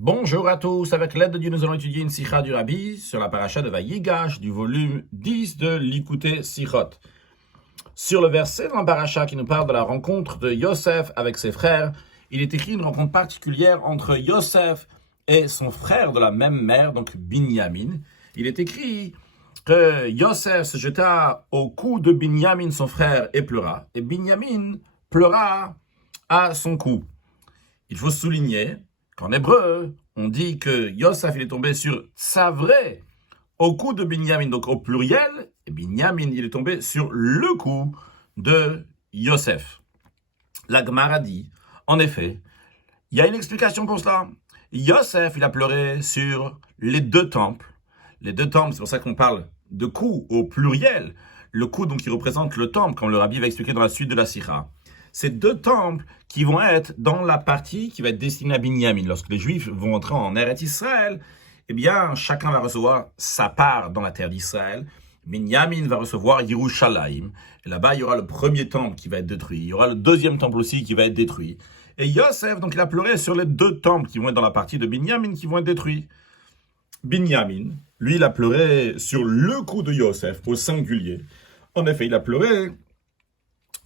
Bonjour à tous, avec l'aide de Dieu, nous allons étudier une sikha du Rabbi sur la paracha de Vayigash du volume 10 de l'Ikouté Sichot. Sur le verset dans la paracha qui nous parle de la rencontre de Yosef avec ses frères, il est écrit une rencontre particulière entre Yosef et son frère de la même mère, donc Binyamin. Il est écrit que Yosef se jeta au cou de Binyamin, son frère, et pleura. Et Binyamin pleura à son cou. Il faut souligner qu'en hébreu, on dit que Yosef il est tombé sur Tsavré au cou de Binyamin, donc au pluriel, et Binyamin il est tombé sur le cou de Yosef. La Gemara dit, en effet, il y a une explication pour cela. Yosef il a pleuré sur les deux temples. Les deux temples, c'est pour ça qu'on parle de cou au pluriel. Le cou donc qui représente le temple, comme le Rabbi va expliquer dans la suite de la Sikha. Ces deux temples qui vont être dans la partie qui va être destinée à Binyamin. Lorsque les Juifs vont entrer en Eretz Israël, eh bien, chacun va recevoir sa part dans la terre d'Israël. Binyamin va recevoir Yerushalayim. Et là-bas, il y aura le premier temple qui va être détruit. Il y aura le deuxième temple aussi qui va être détruit. Et Yosef, donc, il a pleuré sur les deux temples qui vont être dans la partie de Binyamin qui vont être détruits. Binyamin, lui, il a pleuré sur le cou de Yosef, au singulier. En effet, il a pleuré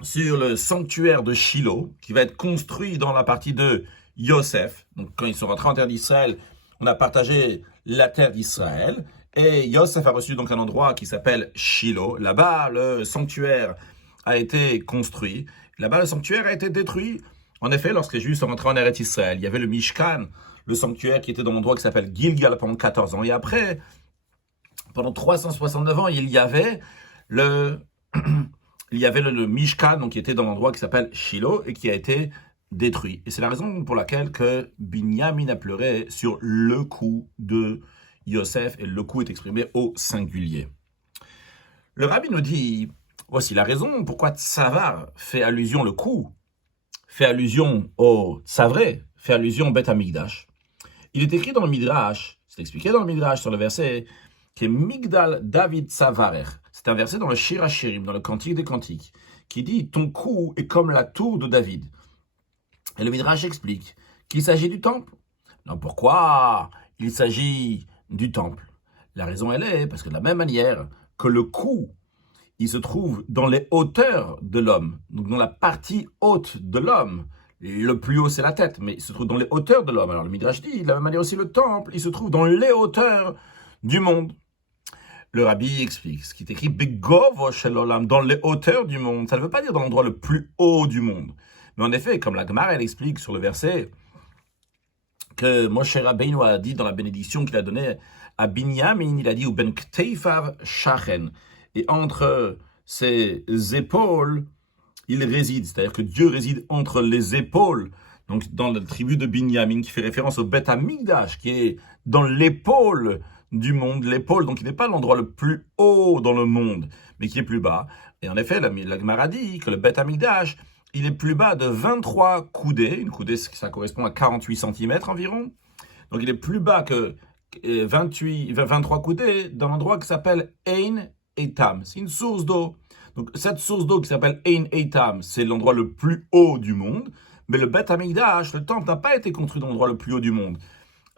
sur le sanctuaire de Shiloh, qui va être construit dans la partie de Yosef. Donc, quand ils sont rentrés en terre d'Israël, on a partagé la terre d'Israël. Et Yosef a reçu donc un endroit qui s'appelle Shiloh. Là-bas, le sanctuaire a été construit. Là-bas, le sanctuaire a été détruit. En effet, lorsque les Juifs sont rentrés en Eretz Israël, il y avait le Mishkan, le sanctuaire qui était dans l'endroit qui s'appelle Gilgal pendant 14 ans. Et après, pendant 369 ans, il y avait le Mishkan, donc qui était dans l'endroit qui s'appelle Shiloh et qui a été détruit. Et c'est la raison pour laquelle que Binyamin a pleuré sur le cou de Yosef, et le cou est exprimé au singulier. Le Rabbi nous dit, voici la raison pourquoi Tsavar fait allusion, le cou fait allusion au Tsavré, fait allusion au Beth Amikdash. Il est écrit dans le Midrash, c'est expliqué dans le Midrash sur le verset, que Migdal David Tsavarer. C'est un verset dans le Shir HaShirim, dans le Cantique des Cantiques, qui dit « Ton cou est comme la tour de David ». Et le Midrash explique qu'il s'agit du temple. Non, pourquoi il s'agit du temple? La raison, elle est parce que de la même manière que le cou, il se trouve dans les hauteurs de l'homme, donc dans la partie haute de l'homme. Le plus haut, c'est la tête, mais il se trouve dans les hauteurs de l'homme. Alors le Midrash dit, de la même manière aussi, le temple, il se trouve dans les hauteurs du monde. Le Rabbi explique, ce qui est écrit Begovo shel olam, dans les hauteurs du monde. Ça ne veut pas dire dans l'endroit le plus haut du monde. Mais en effet, comme la Gemara, elle explique sur le verset, que Moshe Rabbeinu a dit dans la bénédiction qu'il a donnée à Binyamin, il a dit, ou ben kteifav shachen. Et entre ses épaules, il réside. C'est-à-dire que Dieu réside entre les épaules. Donc, dans la tribu de Binyamin, qui fait référence au Beth Amikdash, qui est dans l'épaule du monde, l'épaule, donc il n'est pas l'endroit le plus haut dans le monde, mais qui est plus bas. Et en effet, la Gemara dit que le Beth Amikdash, il est plus bas de 23 coudées. Une coudée, ça correspond à 48 cm environ. Donc il est plus bas que 23 coudées dans l'endroit qui s'appelle Ein Etam. C'est une source d'eau. Donc cette source d'eau qui s'appelle Ein Etam, c'est l'endroit le plus haut du monde. Mais le Beth Amikdash, le temple, n'a pas été construit dans l'endroit le plus haut du monde.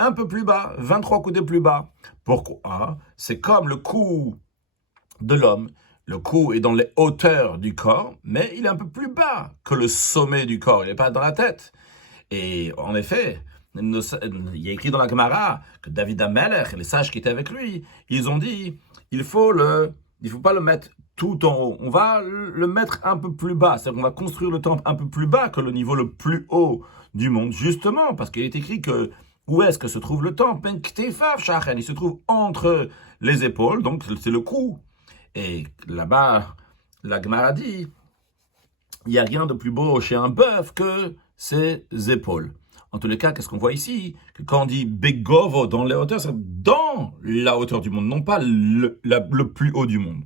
Un peu plus bas, 23 coudées plus bas. Pourquoi? C'est comme le cou de l'homme. Le cou est dans les hauteurs du corps, mais il est un peu plus bas que le sommet du corps. Il n'est pas dans la tête. Et en effet, il y a écrit dans la Gemara que David Amelech et les sages qui étaient avec lui, ils ont dit, il faut pas le mettre tout en haut. On va le mettre un peu plus bas. C'est-à-dire qu'on va construire le temple un peu plus bas que le niveau le plus haut du monde, justement, parce qu'il est écrit que où est-ce que se trouve le temple? Il se trouve entre les épaules, donc c'est le cou. Et là-bas, la Gemara dit, il n'y a rien de plus beau chez un bœuf que ses épaules. En tous les cas, qu'est-ce qu'on voit ici? Que quand on dit Begovo dans les hauteurs, c'est dans la hauteur du monde, non pas le plus haut du monde.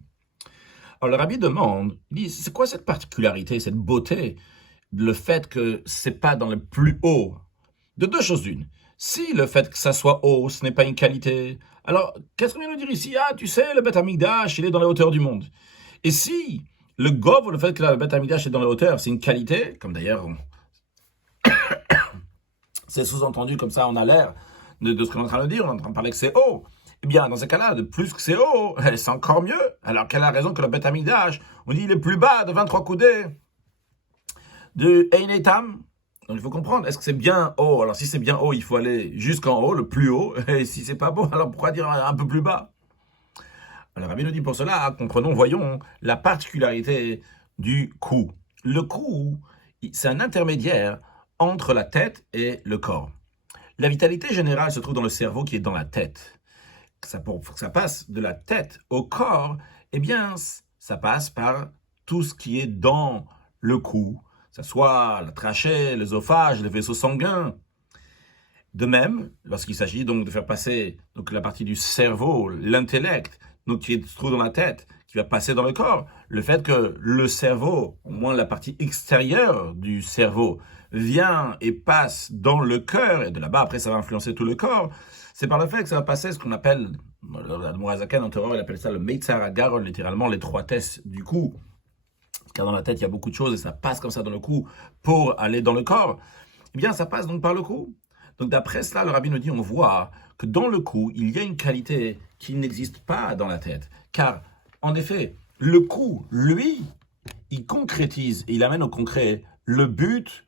Alors le Rabbi demande, il dit, c'est quoi cette particularité, cette beauté, le fait que c'est pas dans le plus haut? De deux choses d'une. Si le fait que ça soit haut, ce n'est pas une qualité, alors qu'est-ce qu'on vient de dire ici? Ah, tu sais, le Beth Amikdash, il est dans les hauteurs du monde. Et si le Gov, le fait que le Beth Amikdash est dans les hauteurs, c'est une qualité, comme d'ailleurs c'est sous-entendu comme ça, on a l'air de ce qu'on est en train de dire, on est en train de parler que c'est haut. Eh bien, dans ce cas-là, de plus que c'est haut, c'est encore mieux. Alors, quelle est la raison que le Beth Amikdash, on dit il est plus bas de 23 coudées de Ein Etam? Donc, il faut comprendre, est-ce que c'est bien haut? Alors, si c'est bien haut, il faut aller jusqu'en haut, le plus haut. Et si c'est pas beau, alors pourquoi dire un peu plus bas? Alors, Rabbi nous dit pour cela, comprenons, voyons la particularité du cou. Le cou, c'est un intermédiaire entre la tête et le corps. La vitalité générale se trouve dans le cerveau qui est dans la tête. Pour que ça passe de la tête au corps, eh bien, ça passe par tout ce qui est dans le cou, que ce soit la trachée, l'œsophage, les vaisseaux sanguins. De même, lorsqu'il s'agit donc de faire passer donc, la partie du cerveau, l'intellect, donc qui se trouve dans la tête, qui va passer dans le corps, le fait que le cerveau, au moins la partie extérieure du cerveau, vient et passe dans le cœur, et de là-bas, après, ça va influencer tout le corps, c'est par le fait que ça va passer ce qu'on appelle, l'Admorazaken en Torah, il appelle ça le Meitzar HaGaron, littéralement l'étroitesse du cou. Car dans la tête, il y a beaucoup de choses et ça passe comme ça dans le cou pour aller dans le corps. Eh bien, ça passe donc par le cou. Donc d'après cela, le Rabbi nous dit, on voit que dans le cou, il y a une qualité qui n'existe pas dans la tête. Car, en effet, le cou, lui, il concrétise, et il amène au concret le but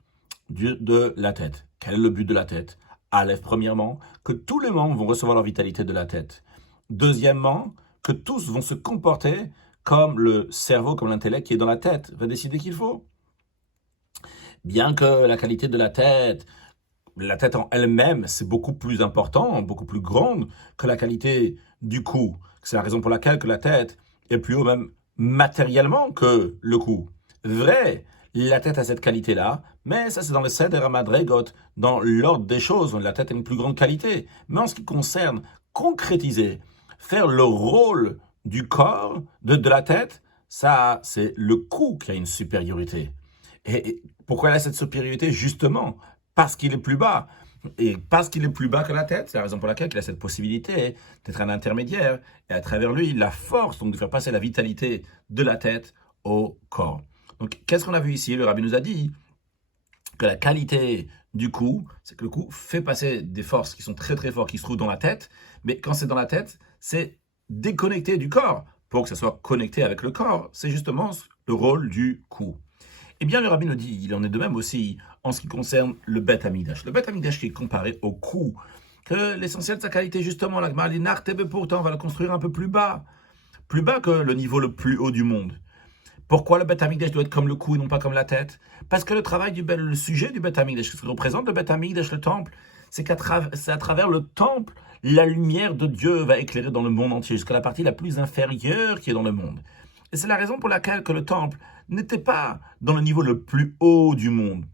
de la tête. Quel est le but de la tête? Aleph, premièrement, que tous les membres vont recevoir leur vitalité de la tête. Deuxièmement, que tous vont se comporter comme le cerveau, comme l'intellect qui est dans la tête, va décider qu'il faut. Bien que la qualité de la tête en elle-même, c'est beaucoup plus important, beaucoup plus grande que la qualité du cou. C'est la raison pour laquelle que la tête est plus haut même matériellement que le cou. Vrai, la tête a cette qualité-là, mais ça c'est dans le Seder HaMadregot, dans l'ordre des choses, la tête a une plus grande qualité. Mais en ce qui concerne concrétiser, faire le rôle du corps, de la tête, ça c'est le cou qui a une supériorité. Et pourquoi elle a cette supériorité? Justement, parce qu'il est plus bas. Et parce qu'il est plus bas que la tête, c'est la raison pour laquelle il a cette possibilité d'être un intermédiaire. Et à travers lui, la force donc, de faire passer la vitalité de la tête au corps. Donc, qu'est-ce qu'on a vu ici? Le Rabbi nous a dit que la qualité du cou, c'est que le cou fait passer des forces qui sont très très fortes, qui se trouvent dans la tête. Mais quand c'est dans la tête, c'est déconnecté du corps. Pour que ça soit connecté avec le corps, c'est justement le rôle du cou. Eh bien, le Rabbi nous dit, il en est de même aussi en ce qui concerne le Beth Amikdash. Le Beth Amikdash qui est comparé au cou, que l'essentiel de sa qualité, justement, pourtant, on va le construire un peu plus bas que le niveau le plus haut du monde. Pourquoi le Beth Amikdash doit être comme le cou et non pas comme la tête? Parce que le sujet du Beth Amikdash, ce que représente le Beth Amikdash, le temple, c'est à travers le temple, la lumière de Dieu va éclairer dans le monde entier, jusqu'à la partie la plus inférieure qui est dans le monde. Et c'est la raison pour laquelle que le temple n'était pas dans le niveau le plus haut du monde,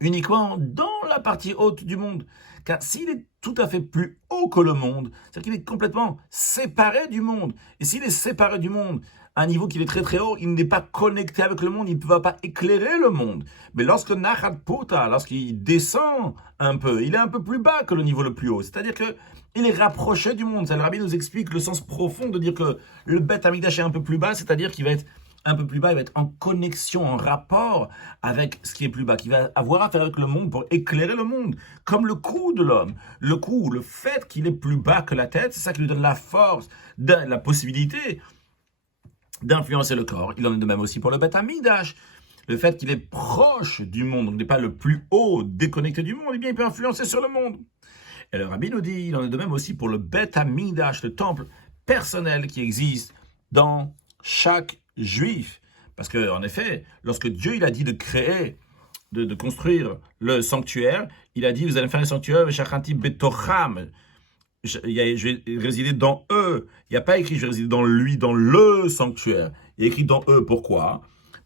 uniquement dans la partie haute du monde. Car s'il est tout à fait plus haut que le monde, c'est-à-dire qu'il est complètement séparé du monde. Et s'il est séparé du monde, à un niveau qui est très très haut, il n'est pas connecté avec le monde, il ne va pas éclairer le monde. Mais lorsque Nachat Pota, lorsqu'il descend un peu, il est un peu plus bas que le niveau le plus haut. C'est-à-dire qu'il est rapproché du monde. Ça, le Rabbi nous explique le sens profond de dire que le Beth Amikdash est un peu plus bas, c'est-à-dire qu'il va être un peu plus bas, il va être en connexion, en rapport avec ce qui est plus bas, qui va avoir affaire avec le monde pour éclairer le monde, comme le cou de l'homme. Le cou, le fait qu'il est plus bas que la tête, c'est ça qui lui donne la force, la possibilité d'influencer le corps. Il en est de même aussi pour le Beth Amikdash. Le fait qu'il est proche du monde, donc n'est pas le plus haut, déconnecté du monde, eh bien il peut influencer sur le monde. Et le Rabbi nous dit, il en est de même aussi pour le Beth Amikdash, le temple personnel qui existe dans chaque juif. Parce qu'en effet, lorsque Dieu il a dit de créer, de construire le sanctuaire, il a dit, vous allez faire un sanctuaire, Shachanti Betocham. Je vais résider dans eux. Il n'y a pas écrit je vais résider dans lui, dans le sanctuaire. Il y a écrit dans eux. Pourquoi?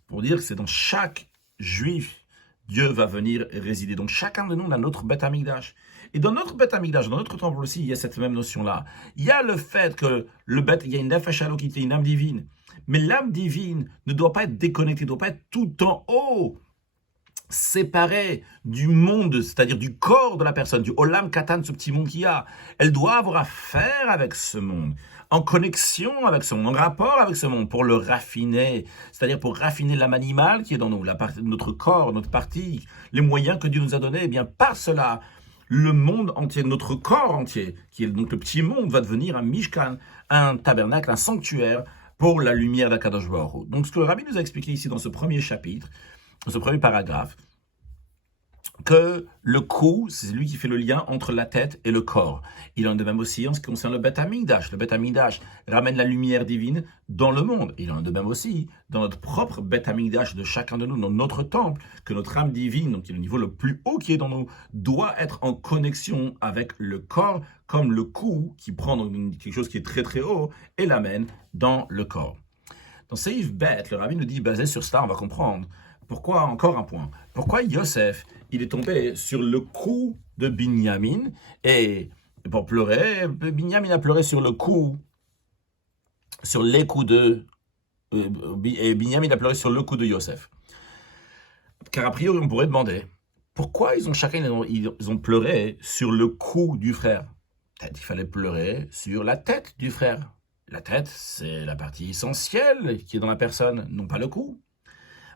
Pour dire que c'est dans chaque juif, Dieu va venir résider. Donc chacun de nous, on a notre Beth Amikdash. Et dans notre Beth Amikdash, dans notre temple aussi, il y a cette même notion-là. Il y a le fait que il y a une Nefesh Elokit, une âme divine. Mais l'âme divine ne doit pas être déconnectée, ne doit pas être tout en haut, séparée du monde, c'est-à-dire du corps de la personne, du Olam Katan, ce petit monde qu'il y a. Elle doit avoir affaire avec ce monde, en connexion avec ce monde, en rapport avec ce monde, pour le raffiner, c'est-à-dire pour raffiner l'âme animale qui est dans nous, notre corps, notre partie, les moyens que Dieu nous a donnés. Eh bien, par cela, le monde entier, notre corps entier, qui est donc le petit monde, va devenir un mishkan, un tabernacle, un sanctuaire pour la lumière d'Akadosh Baruch Hu. Donc ce que le Rabbi nous a expliqué ici dans ce premier chapitre, dans ce premier paragraphe, que le cou, c'est lui qui fait le lien entre la tête et le corps. Il en est de même aussi en ce qui concerne le Beth Amikdash. Le Beth Amikdash ramène la lumière divine dans le monde. Il en est de même aussi dans notre propre Beth Amikdash de chacun de nous, dans notre temple, que notre âme divine, donc qui est le niveau le plus haut qui est dans nous, doit être en connexion avec le corps, comme le cou qui prend donc quelque chose qui est très très haut et l'amène dans le corps. Dans Seif Bet, le Rabbi nous dit, basé sur cela, on va comprendre pourquoi, encore un point, pourquoi Yosef, il est tombé sur le cou de Binyamin, et pour pleurer, Binyamin a pleuré sur le cou, sur les coups de... et Binyamin a pleuré sur le cou de Yosef. Car a priori, on pourrait demander, pourquoi ils ont pleuré sur le cou du frère? Peut-être qu'il fallait pleurer sur la tête du frère. La tête, c'est la partie essentielle qui est dans la personne, non pas le cou.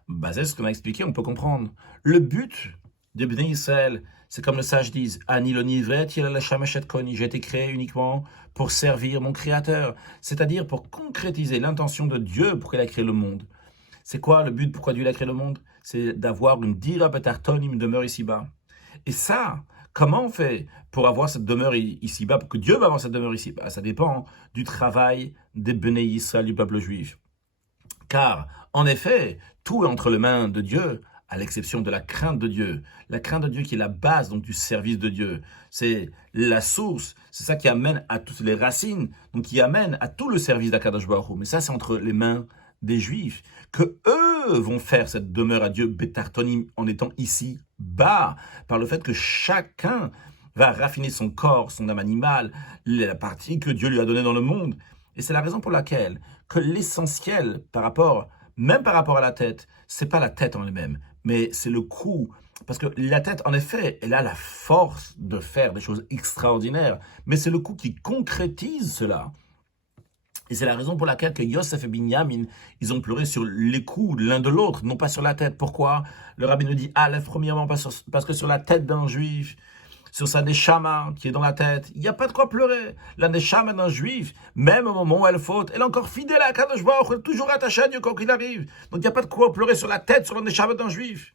Basé sur ce qu'on a expliqué, on peut comprendre. Le but de Bnei Israël, c'est comme le sage disent, Ani lo nivret ila leshameshet koni, j'ai été créé uniquement pour servir mon Créateur, c'est-à-dire pour concrétiser l'intention de Dieu pour qu'il a créé le monde. C'est quoi le but, pourquoi Dieu a créé le monde? C'est d'avoir une dira betartonim, une demeure ici-bas. Et ça, comment on fait pour avoir cette demeure ici-bas, pour que Dieu va avoir cette demeure ici-bas? Ça dépend du travail des Bnei Israël, du peuple juif. Car, en effet, tout est entre les mains de Dieu, à l'exception de la crainte de Dieu. La crainte de Dieu qui est la base donc, du service de Dieu. C'est la source, c'est ça qui amène à toutes les racines, donc qui amène à tout le service d'Akadosh Baruch Hu. Mais ça, c'est entre les mains des Juifs, que eux vont faire cette demeure à Dieu, Betartonim, en étant ici bas, par le fait que chacun va raffiner son corps, son âme animale, la partie que Dieu lui a donnée dans le monde. Et c'est la raison pour laquelle que l'essentiel même par rapport à la tête, c'est pas la tête en elle-même, mais c'est le cou. Parce que la tête, en effet, elle a la force de faire des choses extraordinaires, mais c'est le cou qui concrétise cela. Et c'est la raison pour laquelle que Yosef et Binyamin, ils ont pleuré sur les coups l'un de l'autre, non pas sur la tête. Pourquoi? Le rabbin nous dit, premièrement, parce que sur la tête d'un juif, sur sa neshama qui est dans la tête, il n'y a pas de quoi pleurer. La neshama d'un juif, même au moment où elle faute, elle est encore fidèle à Kadosh Baruch, elle est toujours attachée à Dieu quand il arrive. Donc il n'y a pas de quoi pleurer sur la tête, sur la neshama d'un juif.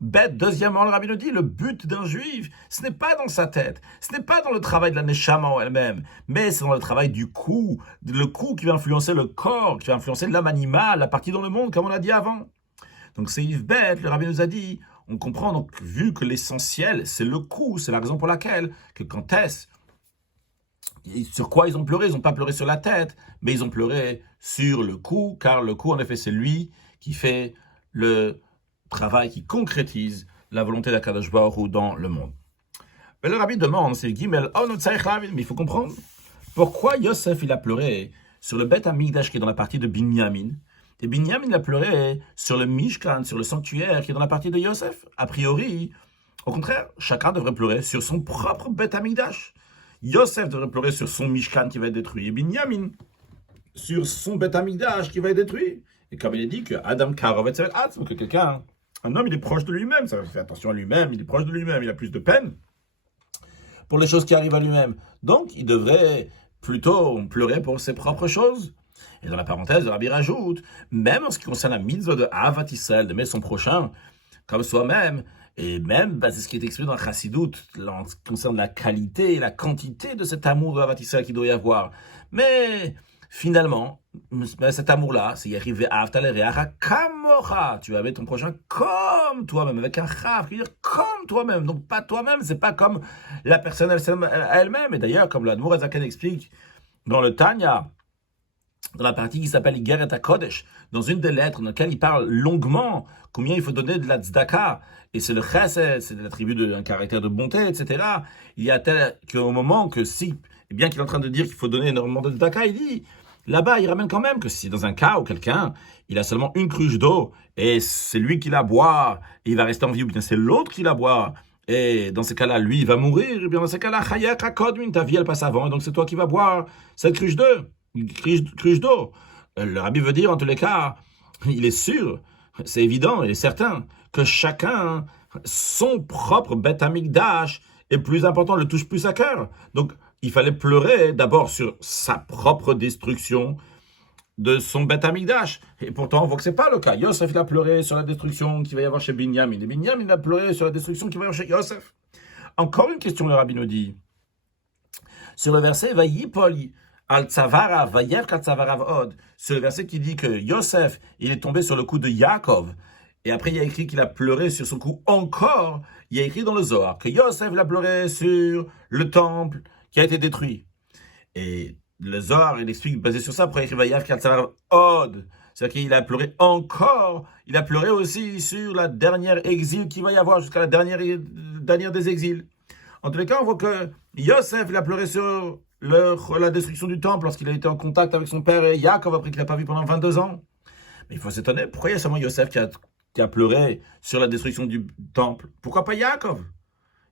Bête, deuxièmement, le rabbin nous dit, le but d'un juif, ce n'est pas dans sa tête, ce n'est pas dans le travail de la neshama en elle-même, mais c'est dans le travail du cou, le cou qui va influencer le corps, qui va influencer l'âme animale, la partie dans le monde, comme on l'a dit avant. Donc c'est Yves Bête, le rabbin nous a dit, on comprend donc, vu que l'essentiel, c'est le cou, c'est la raison pour laquelle, que quand est-ce, sur quoi ils ont pleuré? Ils n'ont pas pleuré sur la tête, mais ils ont pleuré sur le cou, car le cou, en effet, c'est lui qui fait le travail, qui concrétise la volonté d'Akadosh Baruch Hu dans le monde. Mais le rabbi demande, c'est Gimel, mais il faut comprendre, pourquoi Yosef, il a pleuré sur le Beth Amikdash qui est dans la partie de Binyamin, et Binyamin a pleuré sur le Mishkan, sur le sanctuaire qui est dans la partie de Yosef. A priori, au contraire, chacun devrait pleurer sur son propre Beth Amikdash. Yosef devrait pleurer sur son Mishkan qui va être détruit, et Binyamin sur son Beth Amikdash qui va être détruit. Et comme il est dit que Adam Karovet, que quelqu'un, un homme, il est proche de lui-même, ça fait attention à lui-même, il est proche de lui-même, il a plus de peine pour les choses qui arrivent à lui-même. Donc, il devrait plutôt pleurer pour ses propres choses. Et dans la parenthèse, le Rabbi rajoute, même en ce qui concerne la mitzvah de Ahavat Israël, d'aimer son prochain comme soi-même, et même, c'est ce qui est exprimé dans la Chassidut, en ce qui concerne la qualité et la quantité de cet amour de Ahavat Israël qu'il doit y avoir. Mais finalement, cet amour-là, c'est y arriver à Kamora. Tu vas aimer ton prochain comme toi-même, avec un chaf, qui veut dire comme toi-même. Donc pas toi-même, c'est pas comme la personne elle-même. Et d'ailleurs, comme l'Admour Azaken explique dans le Tanya, dans la partie qui s'appelle Igeret HaKodesh, dans une des lettres dans laquelle il parle longuement combien il faut donner de la tzedaka, et c'est le chesed, c'est l'attribut d'un caractère de bonté, etc. Il y a tel qu'au moment que si, et bien qu'il est en train de dire qu'il faut donner énormément de tzedaka, il dit, là-bas, il ramène quand même que si dans un cas où quelqu'un, il a seulement une cruche d'eau, et c'est lui qui la boit, et il va rester en vie, ou bien c'est l'autre qui la boit, et dans ces cas-là, lui, il va mourir, et bien dans ces cas-là, Chayak HaKodmin, ta vie, elle passe avant, et donc c'est toi qui vas boire cette cruche d'eau. Le rabbi veut dire, en tous les cas, il est sûr, c'est évident, il est certain, que chacun, son propre Beth Amikdash, et plus important, le touche plus à cœur. Donc, il fallait pleurer d'abord sur sa propre destruction de son Beth Amikdash. Et pourtant, on voit que ce n'est pas le cas. Yosef, il a pleuré sur la destruction qu'il va y avoir chez Binyamin. Et Binyamin, il a pleuré sur la destruction qu'il va y avoir chez Yosef. Encore une question, le rabbi nous dit. Sur le verset, Vayipol al tzavarav, vayev kal tzavarav od. Sur le verset qui dit que Yosef, il est tombé sur le cou de Yaakov. Et après, il y a écrit qu'il a pleuré sur son cou encore. Il y a écrit dans le Zohar que Yosef, il a pleuré sur le temple qui a été détruit. Et le Zohar, il explique, basé sur ça, pour écrire Vayev kal tzavarav od. C'est-à-dire qu'il a pleuré encore. Il a pleuré aussi sur la dernière exil qu'il va y avoir, jusqu'à la dernière des exils. En tous les cas, on voit que Yosef, il a pleuré sur la destruction du temple lorsqu'il a été en contact avec son père et Yaakov, après qu'il n'a pas vu pendant 22 ans. Mais il faut s'étonner, pourquoi il y a seulement Yosef qui a pleuré sur la destruction du temple? Pourquoi pas Yaakov?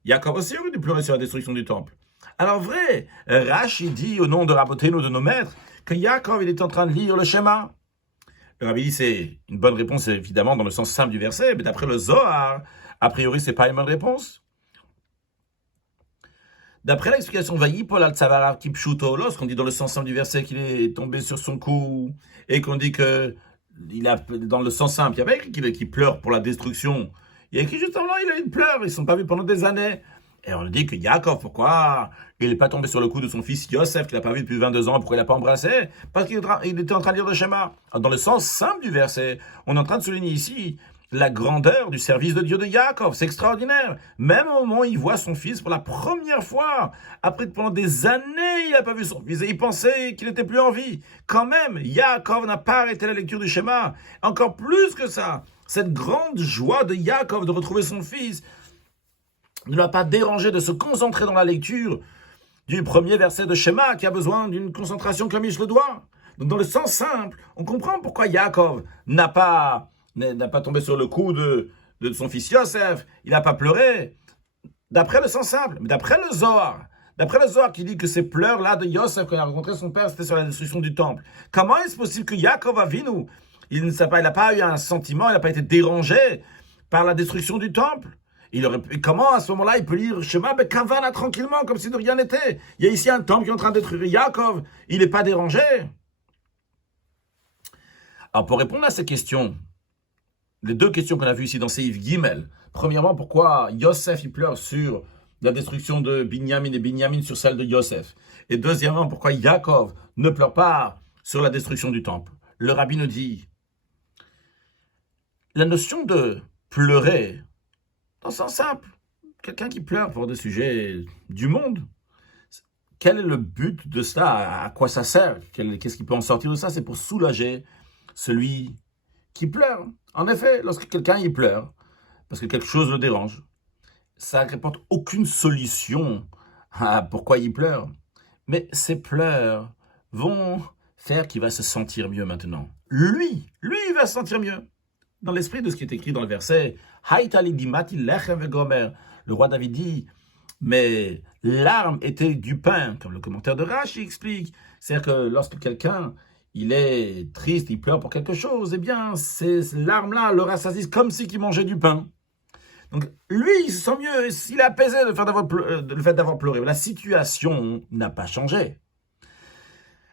Yaakov aussi aurait dû pleurer sur la destruction du temple. Alors vrai, Rashi dit au nom de Rabbeinu, de nos maîtres, que Yaakov, il est en train de lire le schéma. Le rabbi dit c'est une bonne réponse, évidemment, dans le sens simple du verset, mais d'après le Zohar, a priori, c'est pas une bonne réponse. D'après l'explication Vayipol al tzavarav kipshuto, lorsqu'on dit dans le sens simple du verset qu'il est tombé sur son cou, et qu'on dit que il a, dans le sens simple, il y avait écrit qu'il pleure pour la destruction. Il y a écrit justement là, il pleure, ils ne sont pas vus pendant des années. Et on dit que Yaakov, pourquoi il n'est pas tombé sur le cou de son fils Yosef, qu'il n'a pas vu depuis 22 ans, pourquoi il n'a pas embrassé? Parce qu'il était en train de lire le schéma. Dans le sens simple du verset, on est en train de souligner ici la grandeur du service de Dieu de Yaakov. C'est extraordinaire. Même au moment où il voit son fils pour la première fois, après pendant des années, il n'a pas vu son fils et il pensait qu'il n'était plus en vie. Quand même, Yaakov n'a pas arrêté la lecture du schéma. Encore plus que ça, cette grande joie de Yaakov de retrouver son fils ne l'a pas dérangé de se concentrer dans la lecture du premier verset de schéma qui a besoin d'une concentration comme il le doit. Donc dans le sens simple, on comprend pourquoi Yaakov n'a pas tombé sur le cou de son fils Yosef, il n'a pas pleuré, d'après le sens simple, mais d'après le Zohar qui dit que ces pleurs-là de Yosef, quand il a rencontré son père, c'était sur la destruction du temple. Comment est-ce possible que Yaakov Avinu, il n'a pas eu un sentiment, il n'a pas été dérangé par la destruction du temple? Comment à ce moment-là il peut lire Shema Bekavana tranquillement, comme si de rien n'était? Il y a ici un temple qui est en train de détruire Yaakov, il n'est pas dérangé. Alors pour répondre à ces questions, les deux questions qu'on a vues ici dans Seif Gimel, premièrement, pourquoi Yosef il pleure sur la destruction de Binyamin et Binyamin sur celle de Yosef? Et deuxièmement, pourquoi Yaakov ne pleure pas sur la destruction du temple? Le rabbi nous dit, la notion de pleurer, dans le sens simple, quelqu'un qui pleure pour des sujets du monde, quel est le but de cela? À quoi ça sert? Qu'est-ce qui peut en sortir de ça? C'est pour soulager celui qui pleure. En effet, lorsque quelqu'un y pleure, parce que quelque chose le dérange, ça n'apporte aucune solution à pourquoi il pleure. Mais ces pleurs vont faire qu'il va se sentir mieux maintenant. Lui, il va se sentir mieux. Dans l'esprit de ce qui est écrit dans le verset, le roi David dit, mais l'arme était du pain, comme le commentaire de Rashi explique. C'est-à-dire que lorsque quelqu'un il est triste, il pleure pour quelque chose, eh bien, ces larmes-là le rassasient comme si il mangeait du pain. Donc, lui, il se sent mieux, il est apaisé le fait d'avoir pleuré. La situation n'a pas changé.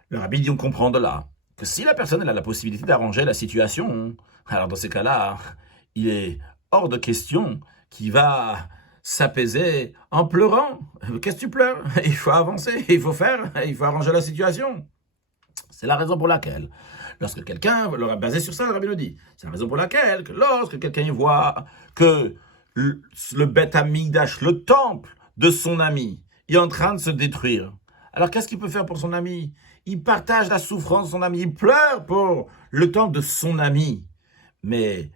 Le rabbi dit, on comprend de là que si la personne elle a la possibilité d'arranger la situation, alors dans ces cas-là, il est hors de question qu'il va s'apaiser en pleurant. Qu'est-ce que tu pleures? Il faut avancer, il faut arranger la situation. C'est la raison pour laquelle, lorsque quelqu'un, basé sur ça, le rabbi nous dit, c'est la raison pour laquelle, lorsque quelqu'un voit que le Beth Amikdash, le temple de son ami, est en train de se détruire, alors qu'est-ce qu'il peut faire pour son ami? Il partage la souffrance de son ami, il pleure pour le temple de son ami. Mais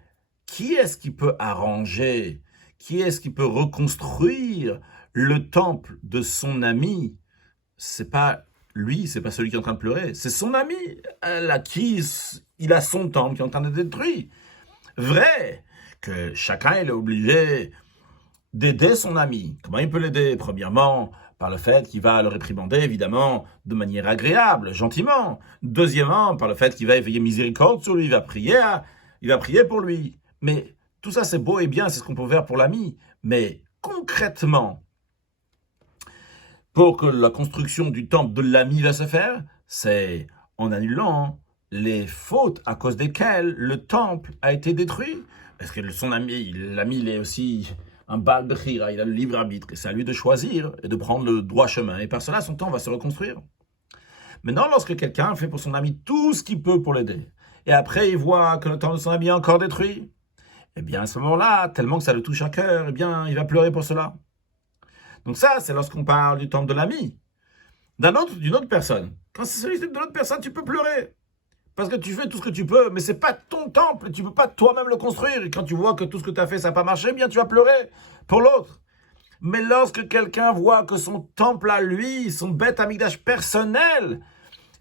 qui est-ce qui peut arranger, qui est-ce qui peut reconstruire le temple de son ami? C'est pas lui, c'est pas celui qui est en train de pleurer, c'est son ami à qui il a son temple qui est en train de détruire. Vrai que chacun est obligé d'aider son ami. Comment il peut l'aider? Premièrement, par le fait qu'il va le réprimander, évidemment, de manière agréable, gentiment. Deuxièmement, par le fait qu'il va éveiller miséricorde sur lui, il va prier pour lui. Mais tout ça, c'est beau et bien, c'est ce qu'on peut faire pour l'ami. Mais concrètement, pour que la construction du temple de l'ami va se faire, c'est en annulant les fautes à cause desquelles le temple a été détruit. Parce que l'ami, il est aussi un Baal Bechira, il a le libre arbitre, et c'est à lui de choisir et de prendre le droit chemin. Et par cela, son temple va se reconstruire. Maintenant, lorsque quelqu'un fait pour son ami tout ce qu'il peut pour l'aider, et après il voit que le temple de son ami est encore détruit, eh bien à ce moment-là, tellement que ça le touche à cœur, eh bien il va pleurer pour cela. Donc ça, c'est lorsqu'on parle du temple de l'ami. D'une autre personne. Quand c'est celui de l'autre personne, tu peux pleurer. Parce que tu fais tout ce que tu peux, mais c'est pas ton temple, tu peux pas toi-même le construire. Et quand tu vois que tout ce que tu as fait, ça n'a pas marché, eh bien tu vas pleurer pour l'autre. Mais lorsque quelqu'un voit que son temple à lui, son bête amigdash personnel,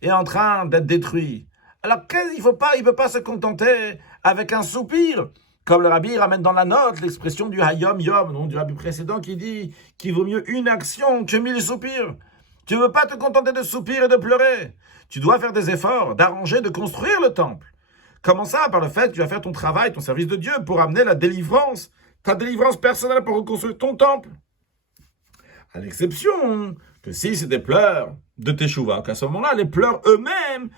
est en train d'être détruit, alors il ne peut pas se contenter avec un soupir. Comme le rabbi ramène dans la note l'expression du Hayom Yom, du rabbi précédent, qui dit qu'il vaut mieux une action que 1000 soupirs. Tu ne veux pas te contenter de soupirs et de pleurer. Tu dois faire des efforts, d'arranger, de construire le temple. Comment ça? Par le fait que tu vas faire ton travail, ton service de Dieu pour amener la délivrance, ta délivrance personnelle pour reconstruire ton temple. À l'exception que si c'est des pleurs de Teshuvah, qu'à ce moment-là, les pleurs eux-mêmes,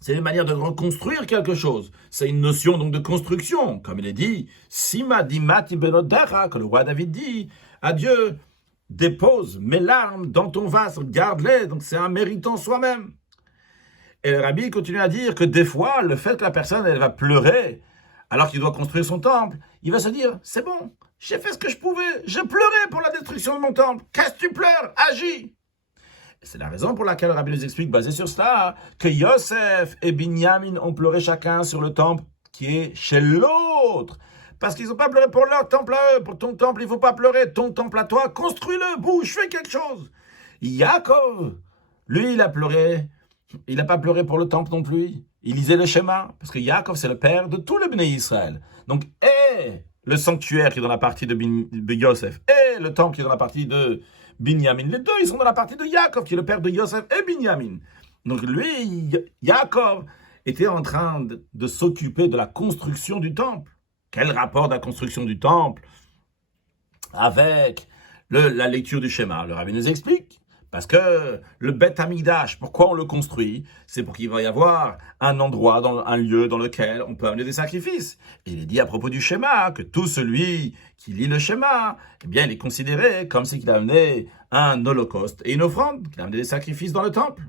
c'est une manière de reconstruire quelque chose. C'est une notion donc de construction. Comme il est dit, Sima dimati benodera, que le roi David dit à Dieu, dépose mes larmes dans ton vase, garde-les. Donc c'est un méritant soi-même. Et le rabbi continue à dire que des fois, le fait que la personne elle va pleurer alors qu'il doit construire son temple, il va se dire, c'est bon, j'ai fait ce que je pouvais, j'ai pleuré pour la destruction de mon temple. Qu'est-ce que tu pleures? Agis! C'est la raison pour laquelle le rabbi nous explique, basé sur cela, que Yosef et Binyamin ont pleuré chacun sur le temple qui est chez l'autre. Parce qu'ils n'ont pas pleuré pour leur temple à eux. Pour ton temple, il ne faut pas pleurer. Ton temple à toi, construis-le, bouge, fais quelque chose. Yaakov, lui, il a pleuré. Il n'a pas pleuré pour le temple non plus. Il lisait le schéma. Parce que Yaakov, c'est le père de tout le Bnei Israël. Donc, le sanctuaire qui est dans la partie de Yosef, et le temple qui est dans la partie de Binyamin. Les deux, ils sont dans la partie de Yaakov, qui est le père de Yosef et Binyamin. Donc lui, Yaakov, était en train de s'occuper de la construction du temple. Quel rapport de la construction du temple avec la lecture du schéma? Le rabbi nous explique. Parce que le Beth Amikdash, pourquoi on le construit? C'est pour qu'il va y avoir un endroit, un lieu dans lequel on peut amener des sacrifices. Et il est dit à propos du schéma que tout celui qui lit le schéma, eh bien, il est considéré comme s'il a amené un holocauste et une offrande, qu'il a amené des sacrifices dans le temple.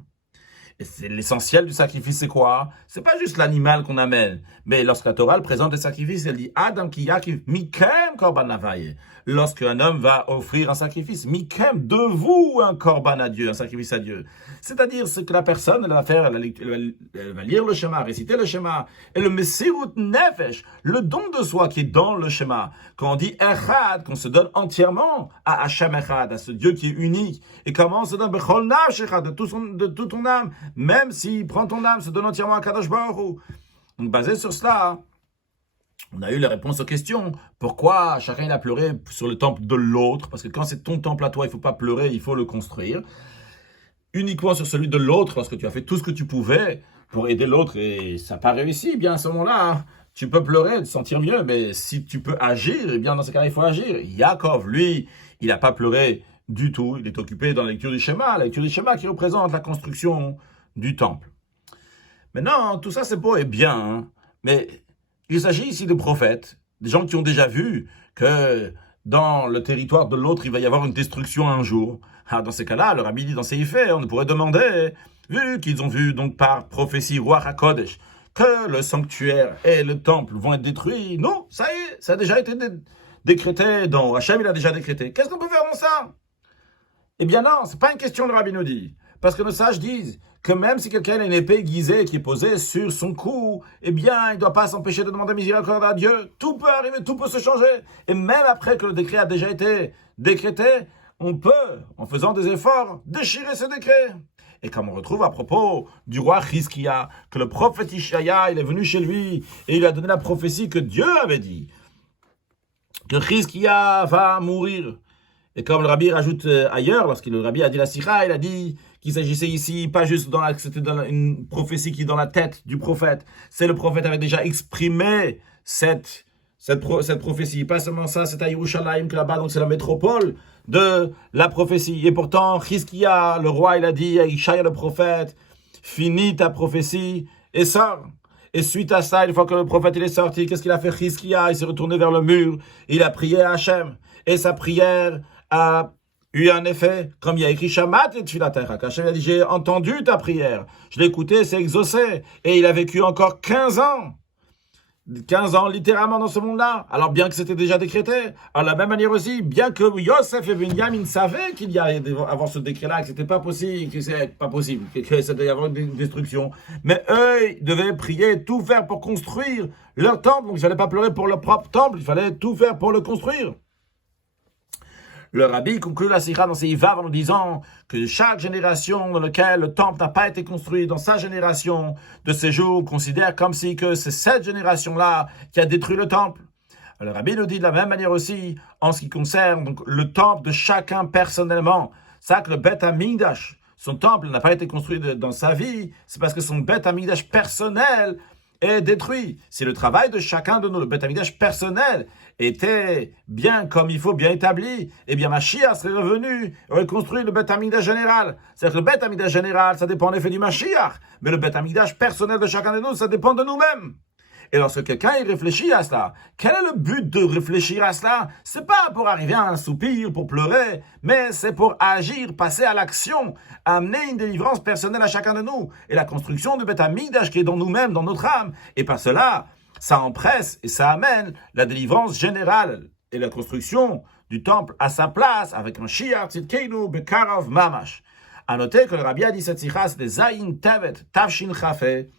Et c'est l'essentiel du sacrifice, c'est quoi? C'est pas juste l'animal qu'on amène. Mais lorsque la Torah présente les sacrifices, elle dit Adam ki yakiv mikem korban navaye. Lorsqu'un homme va offrir un sacrifice, mikem, de vous un korban à Dieu, un sacrifice à Dieu. C'est-à-dire ce que la personne elle va faire, elle va lire le schéma, réciter le schéma, et le mesirut nefesh, le don de soi qui est dans le schéma. Quand on dit echad, qu'on se donne entièrement à Hashem echad, à ce Dieu qui est unique, et comment on se donne bechol nafshecha, de toute ton âme, même s'il prend ton âme, se donne entièrement à Kadosh Baruch Hu. Donc basé sur cela, on a eu la réponse aux questions. Pourquoi chacun il a pleuré sur le temple de l'autre? Parce que quand c'est ton temple à toi, il ne faut pas pleurer, il faut le construire. Uniquement sur celui de l'autre, lorsque tu as fait tout ce que tu pouvais pour aider l'autre et ça n'a pas réussi, eh bien à ce moment-là, tu peux pleurer, te sentir mieux. Mais si tu peux agir, eh bien dans ce cas-là, il faut agir. Yaakov, lui, il n'a pas pleuré du tout. Il est occupé dans la lecture du schéma qui représente la construction du temple. Maintenant, tout ça c'est beau et bien, hein, mais il s'agit ici de prophètes, des gens qui ont déjà vu que dans le territoire de l'autre, il va y avoir une destruction un jour. Alors dans ces cas-là, le rabbi dit dans Seif, on pourrait demander, vu qu'ils ont vu donc par prophétie Ruach HaKodesh, que le sanctuaire et le temple vont être détruits. Non, ça y est, ça a déjà été décrété, dans Hachem il a déjà décrété. Qu'est-ce qu'on peut faire dans ça? Eh bien non, c'est pas une question, le rabbi nous dit. Parce que nos sages disent que même si quelqu'un a une épée aiguisée qui est posée sur son cou, eh bien, il ne doit pas s'empêcher de demander miséricorde à Dieu. Tout peut arriver, tout peut se changer. Et même après que le décret a déjà été décrété, on peut, en faisant des efforts, déchirer ce décret. Et comme on retrouve à propos du roi Chizkia, que le prophète Ishaïa, il est venu chez lui et il lui a donné la prophétie que Dieu avait dit, que Chizkia va mourir. Et comme le rabbi rajoute ailleurs, le rabbi a dit la sikha, il a dit qu'il s'agissait ici pas juste c'était dans une prophétie qui est dans la tête du prophète. C'est le prophète avait déjà exprimé cette prophétie. Pas seulement ça, c'est à Yerushalayim que là-bas, donc c'est la métropole de la prophétie. Et pourtant, Chizkia, le roi, il a dit à Ishaïa le prophète, finis ta prophétie et sors. Et suite à ça, une fois que le prophète il est sorti, qu'est-ce qu'il a fait Chizkia? Il s'est retourné vers le mur, il a prié à Hachem. Et sa prière a eu un effet, comme il y a écrit Shamat et Tfilatecha. Hachem a dit, j'ai entendu ta prière, je l'ai écouté, c'est exaucé. Et il a vécu encore 15 ans. 15 ans littéralement dans ce monde-là. Alors bien que c'était déjà décrété, à la même manière aussi, bien que Yosef et Binyamin savaient qu'il y allait avoir ce décret-là, que c'était pas possible, que c'était y avoir une destruction, mais eux, ils devaient prier, tout faire pour construire leur temple. Donc il fallait pas pleurer pour leur propre temple, il fallait tout faire pour le construire. Le rabbi conclut la sikha dans ses Ivav en nous disant que chaque génération dans laquelle le temple n'a pas été construit, dans sa génération de ces jours, considère comme si que c'est cette génération-là qui a détruit le temple. Le rabbi nous dit de la même manière aussi en ce qui concerne donc, le temple de chacun personnellement. C'est ça que le Beth Amikdash, son temple n'a pas été construit dans sa vie, c'est parce que son Beth Amikdash personnel est détruit. C'est le travail de chacun de nous. Le Beth Amikdash personnel était bien comme il faut, bien établi, eh bien Mashiach serait revenu et reconstruire le Beth Amikdash général. C'est-à-dire que le Beth Amikdash général, ça dépend en effet du Mashiach, mais le Beth Amikdash personnel de chacun de nous, ça dépend de nous-mêmes. Et lorsque quelqu'un y réfléchit à cela, quel est le but de réfléchir à cela? C'est pas pour arriver à un soupir, pour pleurer, mais c'est pour agir, passer à l'action, amener une délivrance personnelle à chacun de nous. Et la construction du Beth Amikdash qui est dans nous-mêmes, dans notre âme. Et par cela, ça empresse et ça amène la délivrance générale et la construction du temple à sa place avec un Shiach Tzidkeinu Bekarov Mamash. À noter que le Rabbi a dit cette sikha, c'est des Zayin Tevet, Tavshin Chafé,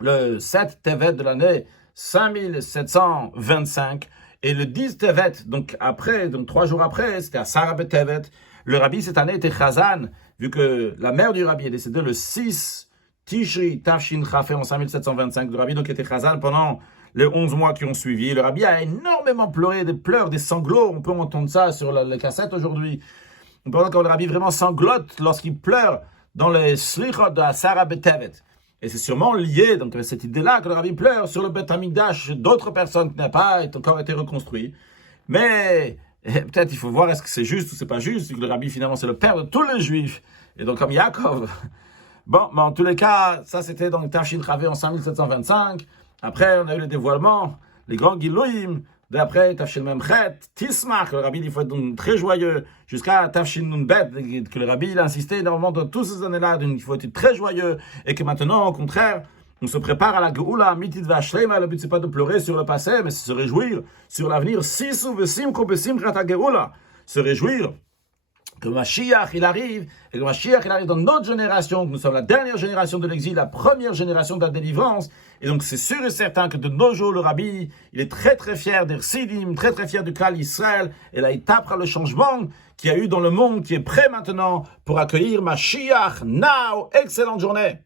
le 7 Tevet de l'année 5725, et le 10 Tevet, donc après, donc 3 jours après, c'était à Sarabet Tevet. Le Rabbi cette année était Chazan, vu que la mère du Rabbi est décédée le 6 Tishri Tavshin Chafé en 5725. Le Rabbi donc était Chazan pendant les 11 mois qui ont suivi. Le Rabbi a énormément pleuré, des pleurs, des sanglots. On peut entendre ça sur les cassettes aujourd'hui. On peut entendre quand le Rabbi vraiment sanglote lorsqu'il pleure dans les slichot de Sarabet Tevet. Et c'est sûrement lié donc à cette idée-là que le Rabbi pleure sur le Beth Amikdash d'autres personnes qui n'ont pas encore été reconstruit. Mais peut-être il faut voir est-ce que c'est juste ou c'est pas juste, que le Rabbi finalement c'est le père de tous les Juifs. Et donc comme Yaakov. Bon, mais en tous les cas, ça c'était dans le Tavshin Chavé en 5725. Après on a eu le dévoilement, les grands Gilouim. D'après Tavshin Memchet, Tismach, le Rabbi il faut être donc très joyeux, jusqu'à Tavshin Nunbet, que le Rabbi il a insisté énormément dans toutes ces années-là, donc il faut être très joyeux, et que maintenant, au contraire, on se prépare à la Geoula, Mitit Vashlema. Le but c'est pas de pleurer sur le passé, mais c'est se réjouir sur l'avenir. Sisu Vesim Kobesim Krata Geoula, se réjouir que Mashiach il arrive, et que Mashiach il arrive dans notre génération, que nous sommes la dernière génération de l'exil, la première génération de la délivrance, et donc c'est sûr et certain que de nos jours, le Rabbi, il est très très fier des Chassidim, très très fier du Klal Israël, et là il tapera le changement qu'il y a eu dans le monde, qui est prêt maintenant pour accueillir Mashiach. Now, excellente journée.